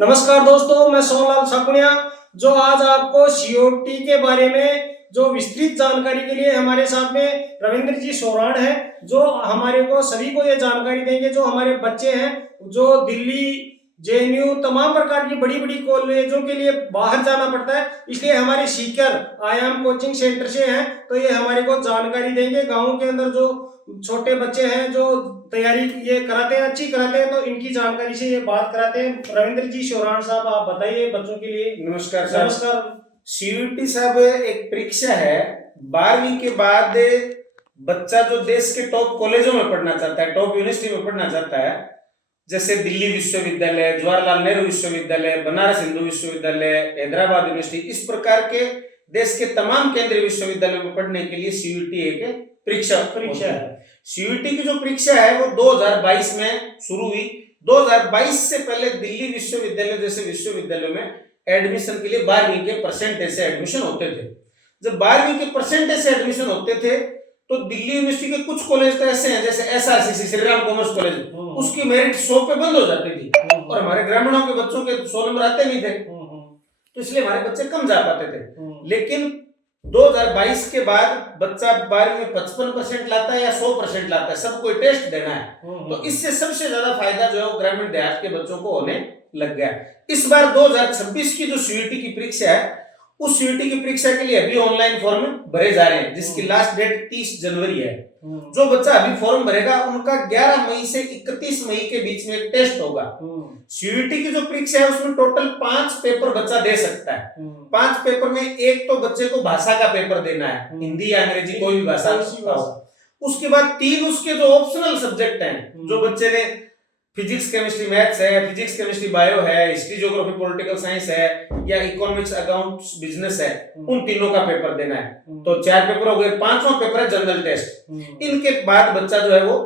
नमस्कार दोस्तों, मैं सोनलाल साकुनिया जो आज आपको सीओटी के बारे में जो विस्तृत जानकारी के लिए हमारे साथ में रविंद्र जी सोराण है, जो हमारे को सभी को ये जानकारी देंगे। जो हमारे बच्चे हैं जो दिल्ली, जेएनयू, तमाम प्रकार की बड़ी बड़ी कॉलेजों के लिए बाहर जाना पड़ता है, इसलिए हमारे सीकर आयाम कोचिंग सेंटर से हैं, तो ये हमारे को जानकारी देंगे। गाँव के अंदर जो छोटे बच्चे हैं जो तैयारी ये कराते हैं, अच्छी कराते हैं, तो इनकी जानकारी से ये बात कराते हैं। रविंद्र जी सोराण साहब, आप बताइए बच्चों के लिए। नमस्कार साहब। नमस्कार। सीयूटी साहब एक परीक्षा है 12वीं के बाद बच्चा जो देश के टॉप कॉलेजों में पढ़ना चाहता है, टॉप यूनिवर्सिटी में पढ़ना चाहता है, जैसे दिल्ली विश्वविद्यालय, जवाहरलाल नेहरू विश्वविद्यालय, बनारस हिंदू विश्वविद्यालय, हैदराबाद यूनिवर्सिटी, इस प्रकार के देश के तमाम केंद्रीय विश्वविद्यालयों में पढ़ने के लिए सीयूटी एक परीक्षा है। सीयूटी की जो परीक्षा है वो 2022 में शुरू हुई। 2022 से पहले दिल्ली विश्वविद्यालय जैसे विश्वविद्यालयों में एडमिशन के लिए 12वीं के परसेंटेज से एडमिशन होते थे। जब 12वीं के परसेंटेज से एडमिशन होते थे तो दिल्ली यूनिवर्सिटी के कुछ कॉलेज तो ऐसे हैं, जैसे SRCC Shri Ram commerce college, उसकी मेरिट 100 पे बंद हो जाती थी और हमारे ग्रामीणों के बच्चों के 100 नंबर आते नहीं थे, तो इसलिए हमारे बच्चे कम जा पाते थे। लेकिन 2022 के बाद बच्चा 12वीं में 55% लाता है या 100% लाता है, सबको टेस्ट देना है, तो इससे सबसे ज्यादा फायदा जो है वो ग्रामीण देहात के बच्चों को होने लग गया। इस बार 2026 की जो सीयूटी की परीक्षा है, उस सीयूटी की परीक्षा के लिए अभी ऑनलाइन फॉर्म भरे जा रहे हैं, जिसकी लास्ट डेट 30 जनवरी है। जो बच्चा अभी फॉर्म भरेगा उनका 11 मई से 31 मई के बीच में एक टेस्ट होगा। सीयूटी की जो परीक्षा है उसमें टोटल 5 पेपर बच्चा दे सकता है। 5 पेपर में एक तो बच्चे को भाषा का पेपर देना है, हिंदी या अंग्रेजी कोई भी भाषा हो। उसके बाद 3 उसके जो ऑप्शनल सब्जेक्ट हैं, जो बच्चे ने फिजिक्स केमिस्ट्री मैथ्स है, फिजिक्स केमिस्ट्री बायो है, हिस्ट्री ज्योग्राफी पॉलिटिकल साइंस है या इकोनॉमिक्स अकाउंट्स बिजनेस है, उन तीनों का पेपर देना है। तो 4 पेपर हो गए। 5वां पेपर है जनरल टेस्ट। इनके बाद बच्चा जो है वो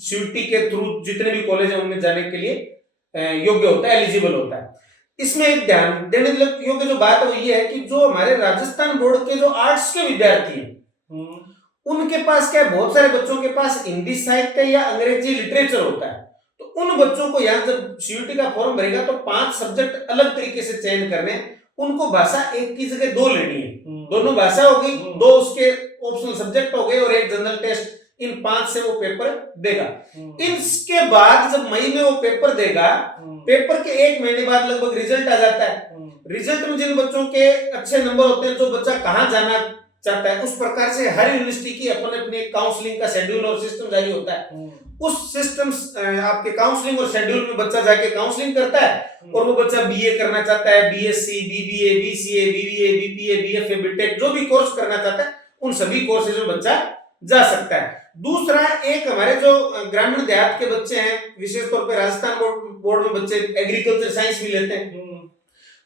सीयूटी के थ्रू जितने भी कॉलेज है उनमें जाने के लिए योग्य होता है, एलिजिबल होता है। इसमें एक ध्यान देने योग्य जो बात है वो ये है कि जो हमारे राजस्थान बोर्ड के जो आर्ट्स के विद्यार्थी हैं उनके पास क्या है, बहुत सारे बच्चों के पास हिंदी साहित्य या अंग्रेजी लिटरेचर होता है, तो उन बच्चों को यहाँ जब सीयूटी का फॉर्म भरेगा तो 5 सब्जेक्ट अलग तरीके से चयन करने हैं। उनको भाषा एक की जगह 2 लेनी है, दोनों भाषा हो गई, 2 उसके ऑप्शनल सब्जेक्ट हो गए और एक जनरल टेस्ट। इन 5 से वो पेपर देगा। इसके बाद जब मई में वो पेपर देगा, पेपर के 1 महीने बाद लगभग रिजल्ट आ जाता है। रिजल्ट में जिन बच्चों के अच्छे नंबर होते हैं, जो बच्चा कहाँ जाना चाहता है, उस प्रकार से हर यूनिवर्सिटी की अपने अपने काउंसलिंग का शेड्यूल और सिस्टम जारी होता है। उस सिस्टम आपके काउंसलिंग और शेड्यूल में बच्चा जाके काउंसलिंग करता है और वो बच्चा बीए करना चाहता है, BSc, BBA, BCA, BBA, BPA, BFA, BTech, जो भी कोर्स करना चाहता है उन सभी कोर्सेज में बच्चा जा सकता है। दूसरा, एक हमारे जो ग्रामीण देहात के बच्चे हैं, विशेष तौर पे राजस्थान बोर्ड में बच्चे एग्रीकल्चर साइंस भी लेते हैं,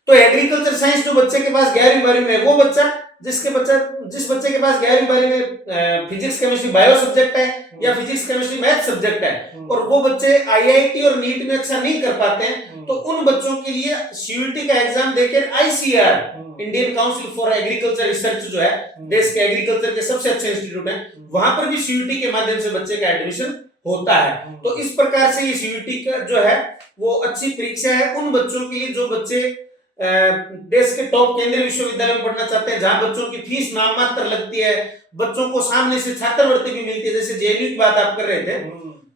तो एग्रीकल्चर साइंस जो बच्चे के पास 11वीं 12वीं में, वो बच्चा जिस बच्चे के पास 11वीं 12वीं में फिजिक्स केमिस्ट्री बायो सब्जेक्ट है या फिजिक्स केमिस्ट्री मैथ सब्जेक्ट है और वो बच्चे आईआईटी और नीट में अच्छा नहीं कर पाते हैं, तो उन बच्चों के लिए सीयूटी का एग्जाम देकर ICR, Indian council for agriculture research जो है, देश के एग्रीकल्चर के सबसे अच्छे इंस्टीट्यूट है, वहां पर भी सीयूटी के माध्यम से बच्चे का एडमिशन होता है। तो इस प्रकार से ये सीयूटी का जो है वो अच्छी परीक्षा है उन बच्चों के लिए जो बच्चे देश के टॉप केंद्रीय विश्वविद्यालय में पढ़ना चाहते हैं, जहां बच्चों की फीस नाममात्र लगती है, बच्चों को सामने से छात्रवृत्ति भी मिलती है। जैसे जेएनयू की बात आप कर रहे थे,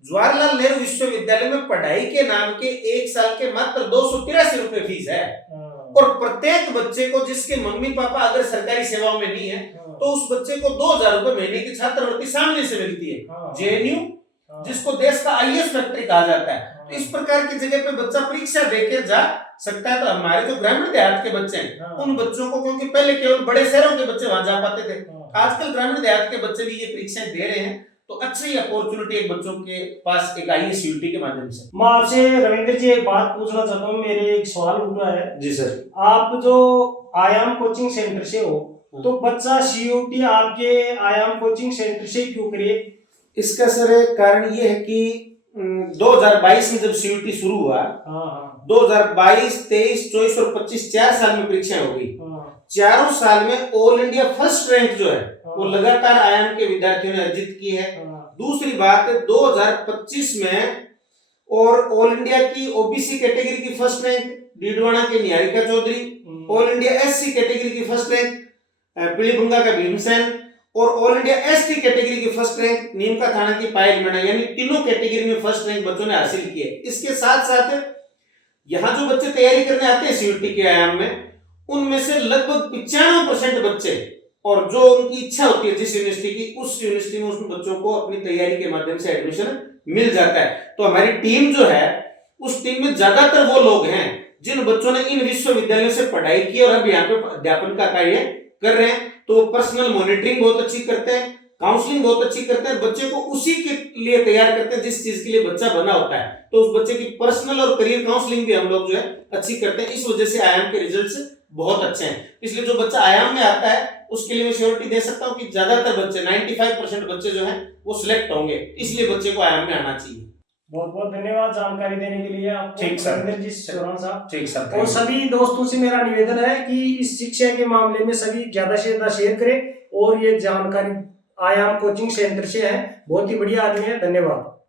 जवाहरलाल नेहरू विश्वविद्यालय में पढ़ाई के नाम के 1 साल के मात्र 283 रुपए फीस है और प्रत्येक बच्चे को, जिसके मम्मी पापा अगर सरकारी सेवाओं में नहीं है, तो उस बच्चे को 2000 रुपए महीने की छात्रवृत्ति सामने से मिलती है। जेएनयू, जिसको देश का आईएएस फैक्ट्री कहा जाता है, तो इस प्रकार की जगह पे बच्चा परीक्षा देकर जा सकता है। तो हमारे जो ग्रामीण देहात के बच्चे हैं उन बच्चों को, क्योंकि पहले केवल बड़े शहरों के बच्चे वहां जा पाते थे, आजकल ग्रामीण देहात के बच्चे भी ये परीक्षाएं दे रहे हैं, तो अच्छी अपॉर्चुनिटी एक बच्चों के पास एक आई है सीयूटी के माध्यम से। मैं आपसे रविंद्र जी एक बात पूछना चाहता हूँ, मेरे एक सवाल उठ रहा है। जी सर। आप जो आयाम कोचिंग सेंटर से हो, तो बच्चा सीयूटी आपके आयाम कोचिंग सेंटर से क्यों करे? इसका सर कारण ये है कि 2022 में जब सीयूटी शुरू हुआ, 2022, 23, 24 और 25 4 साल में परीक्षाएं हो गई। चारों साल में ऑल इंडिया फर्स्ट रैंक जो है वो लगातार आयाम के विद्यार्थियों ने अर्जित की है। दूसरी बात, 2025 में और ऑल इंडिया की ओबीसी कैटेगरी की फर्स्ट रैंक डीडवाना के Niharika Chaudhary, all India SC category की फर्स्ट रैंक पीलीभंगा का भीमसेन, और ऑल इंडिया एसटी कैटेगरी की फर्स्ट रैंक नीमका थाना की पायल मीणा, यानी तीनों कैटेगरी में फर्स्ट रैंक बच्चों ने हासिल की है। इसके साथ साथ यहाँ जो बच्चे तैयारी करने आते हैं सीयूटी के आयाम में, उनमें से लगभग 95% बच्चे, और जो उनकी इच्छा होती है जिस यूनिवर्सिटी की, उस यूनिवर्सिटी में उन बच्चों को अपनी तैयारी के माध्यम से एडमिशन मिल जाता है। तो हमारी टीम जो है, उस टीम में ज्यादातर वो लोग हैं जिन बच्चों ने इन विश्वविद्यालयों से पढ़ाई की और अब यहाँ पे अध्यापन का कार्य कर रहे हैं। तो वो पर्सनल मॉनिटरिंग बहुत अच्छी करते हैं, काउंसलिंग बहुत अच्छी करते हैं, बच्चे को उसी के लिए तैयार करते हैं जिस चीज के लिए बच्चा बना होता है। तो उस बच्चे की पर्सनल और करियर काउंसलिंग भी हम लोग जो है अच्छी करते हैं। इस वजह से आयाम के रिजल्ट्स बहुत अच्छे हैं। इसलिए जो बच्चा आयाम में आता है उसके लिए मैं श्योरिटी दे सकता हूँ कि ज्यादातर बच्चे 95% बच्चे जो हैं वो सिलेक्ट होंगे। इसलिए बच्चे को आयाम में आना चाहिए। बहुत बहुत धन्यवाद जानकारी देने के लिए आपको ठीक सर। रविंद्र जी सोरान साहब। ठीक सर। और सभी दोस्तों से मेरा निवेदन है कि इस शिक्षा के मामले में सभी ज्यादा से ज्यादा शेयर करें, और ये जानकारी आयाम कोचिंग सेंटर से है, बहुत ही बढ़िया आदमी है। धन्यवाद।